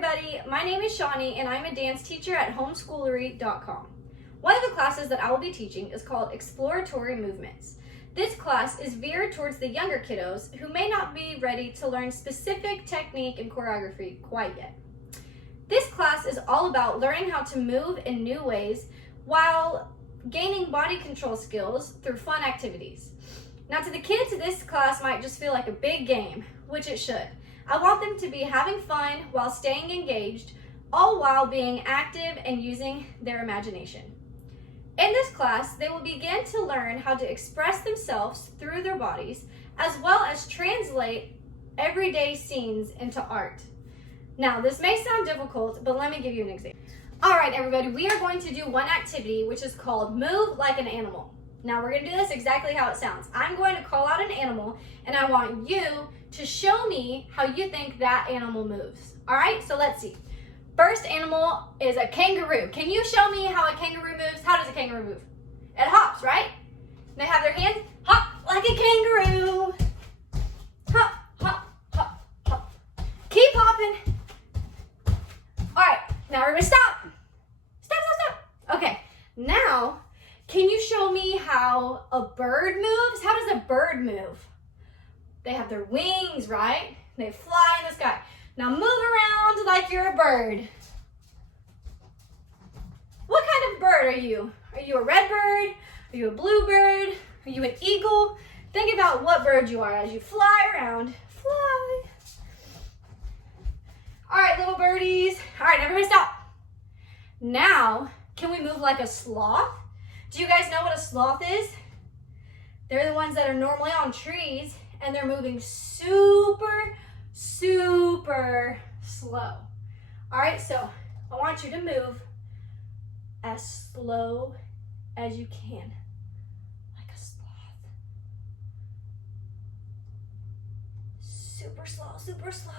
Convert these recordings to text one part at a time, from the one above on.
everybody, my name is Shawnee and I'm a dance teacher at Homeskoolery.com. One of the classes that I will be teaching is called Exploratory Movements. This class is veered towards the younger kiddos who may not be ready to learn specific technique and choreography quite yet. This class is all about learning how to move in new ways while gaining body control skills through fun activities. Now to the kids, this class might just feel like a big game, which it should. I want them to be having fun while staying engaged, all while being active and using their imagination. In this class, they will begin to learn how to express themselves through their bodies, as well as translate everyday scenes into art. Now, this may sound difficult, but let me give you an example. All right, everybody, we are going to do one activity, which is called Move Like an Animal. Now, we're going to do this exactly how it sounds. I'm going to call out an animal, and I want you to show me how you think that animal moves. All right, so let's see. First animal is a kangaroo. Can you show me how a kangaroo moves? How does a kangaroo move? It hops, right? They have their hands, hop like a kangaroo. Hop, hop, hop, hop. Keep hopping. All right, now we're gonna stop. Stop, stop, stop. Okay, now, can you show me how a bird moves? How does a bird move? They have their wings, right? They fly in the sky. Now move around like you're a bird. What kind of bird are you? Are you a red bird? Are you a blue bird? Are you an eagle? Think about what bird you are as you fly around. Fly. All right, little birdies. All right, everybody stop. Now, can we move like a sloth? Do you guys know what a sloth is? They're the ones that are normally on trees and they're moving super slow. All right, so I want you to move as slow as you can, like a sloth. Super slow, super slow.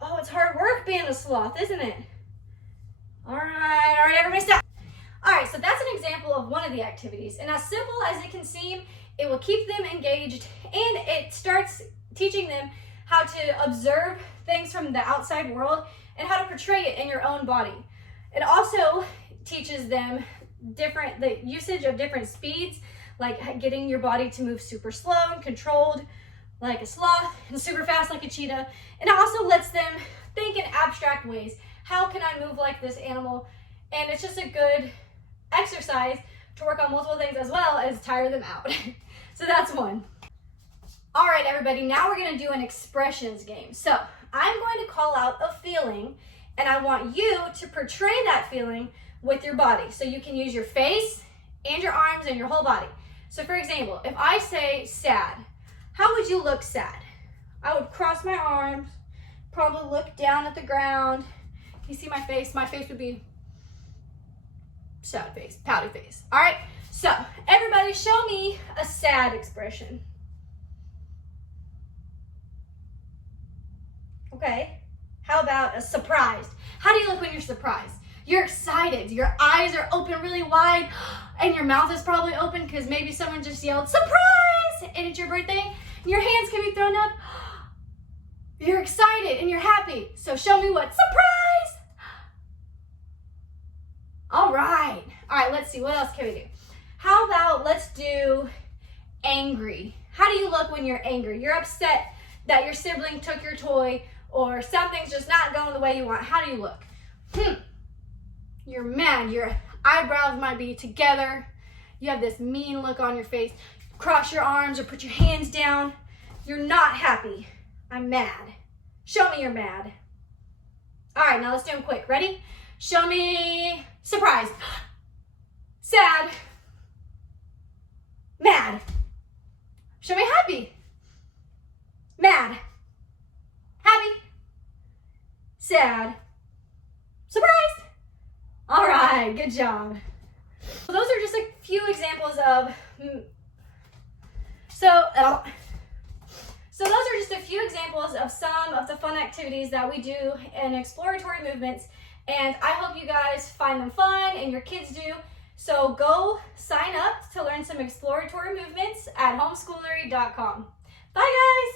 Oh, it's hard work being a sloth, isn't it? All right, everybody stop. All right, so that's an example of one of the activities. And as simple as it can seem, it will keep them engaged and it starts teaching them how to observe things from the outside world and how to portray it in your own body. It also teaches them the usage of different speeds, like getting your body to move super slow and controlled like a sloth and super fast like a cheetah. And it also lets them think in abstract ways. How can I move like this animal? And it's just a good exercise to work on multiple things as well as tire them out. So that's one. All right, everybody, now we're gonna do an expressions game. So I'm going to call out a feeling and I want you to portray that feeling with your body. So you can use your face and your arms and your whole body. So for example, if I say sad, how would you look sad? I would cross my arms, probably look down at the ground. You see my face? My face would be sad face, pouty face. All right, so everybody show me a sad expression. Okay, how about a surprised? How do you look when you're surprised? You're excited, your eyes are open really wide, and your mouth is probably open because maybe someone just yelled, surprise! And it's your birthday, and your hands can be thrown up. You're excited and you're happy, so show me what surprise! All right, let's see, what else can we do? How about, let's do angry. How do you look when you're angry? You're upset that your sibling took your toy or something's just not going the way you want. How do you look? You're mad, your eyebrows might be together. You have this mean look on your face. Cross your arms or put your hands down. You're not happy. I'm mad. Show me you're mad. All right, now let's do them quick. Ready? Show me surprised, sad, mad. Show me happy, mad, happy, sad, surprised. All right, good job. So those are just a few examples of, so those are just a few examples of some of the fun activities that we do in exploratory movements, and I hope you guys find them fun and your kids do. So go sign up to learn some exploratory movements at homeskoolery.com. Bye guys!